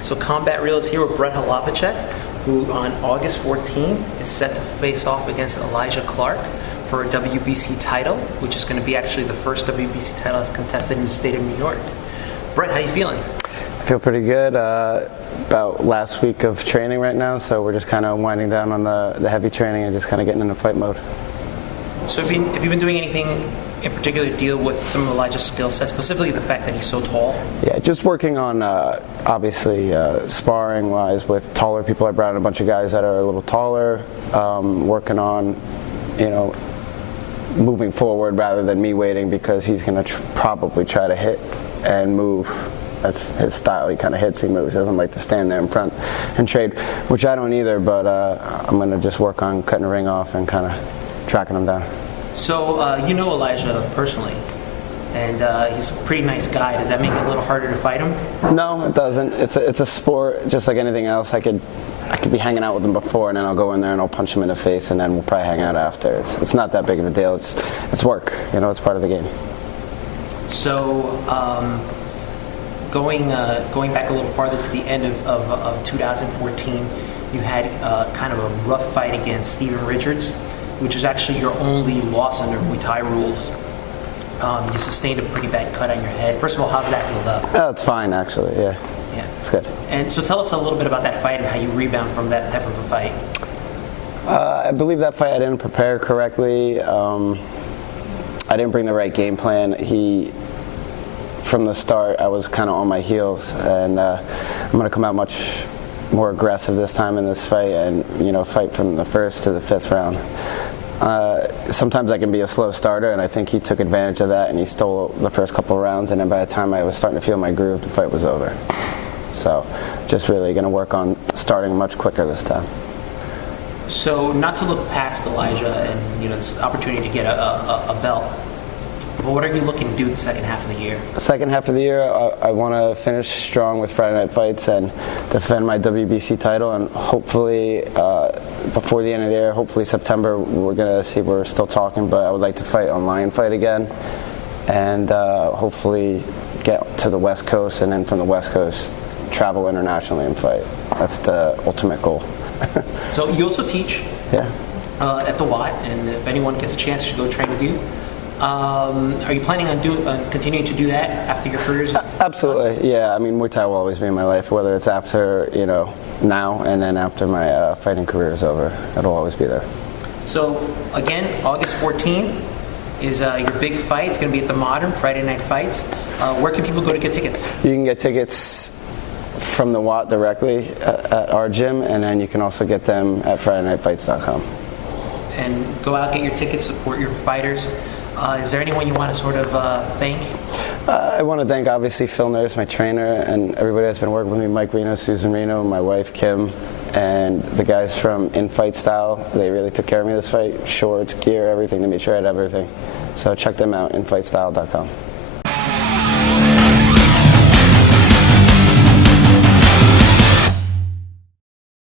So CombatReel is here with Brett Hlavacek, who on August 14th is set to face off against Elijah Clark for a WBC title, which is going to be actually the first WBC title that's contested in the state of New York. Brett, how you feeling? I feel pretty good. About last week of training right now, so we're just kind of winding down on the heavy training and just kind of getting into fight mode. So have you been doing anything in particular to deal with some of Elijah's skill sets, specifically the fact that he's so tall? Yeah, just working on, obviously, sparring-wise with taller people. I brought in a bunch of guys that are a little taller, working on, moving forward rather than me waiting, because he's going to probably try to hit and move. That's his style. He kind of hits, he moves. He doesn't like to stand there in front and trade, which I don't either, but I'm going to just work on cutting the ring off and kind of tracking him down. So you know Elijah personally, and he's a pretty nice guy. Does that make it a little harder to fight him? No, it doesn't. It's a sport just like anything else. I could be hanging out with him before, and then I'll go in there and I'll punch him in the face, and then we'll probably hang out after. It's not that big of a deal. It's work. It's part of the game. So going back a little farther to the end of 2014, you had kind of a rough fight against Steven Richards, which is actually your only loss under Muay Thai rules. You sustained a pretty bad cut on your head. First of all, how's that healed up? Oh, it's fine, actually, yeah. Yeah. It's good. And so tell us a little bit about that fight and how you rebound from that type of a fight. I believe that fight I didn't prepare correctly. I didn't bring the right game plan. From the start, I was kind of on my heels, and I'm going to come out much more aggressive this time in this fight and, fight from the first to the fifth round. Sometimes I can be a slow starter, and I think he took advantage of that, and he stole the first couple of rounds, and then by the time I was starting to feel my groove, the fight was over. So just really going to work on starting much quicker this time. So not to look past Elijah and this opportunity to get a belt, but what are you looking to do the second half of the year? The second half of the year, I want to finish strong with Friday Night Fights and defend my WBC title, and hopefully before the end of the year, hopefully September, we're going to see, we're still talking, but I would like to fight on Lion Fight again, and hopefully get to the West Coast, and then from the West Coast travel internationally and fight. That's the ultimate goal. So you also teach at the Y, and if anyone gets a chance, you should go train with you. Are you planning on continuing to do that after your careers? Absolutely, yeah. I mean, Muay Thai will always be in my life, whether it's after, now and then after my fighting career is over. It'll always be there. So, again, August 14th is your big fight. It's going to be at the Modern, Friday Night Fights. Where can people go to get tickets? You can get tickets from the Watt directly at our gym, and then you can also get them at FridayNightFights.com. And go out, get your tickets, support your fighters. Is there anyone you want to sort of thank? I want to thank, obviously, Phil Nurse, my trainer, and everybody that's been working with me, Mike Reno, Susan Reno, my wife, Kim, and the guys from In Fight Style. They really took care of me this fight. Shorts, gear, everything, to make sure I had everything. So check them out, infightstyle.com.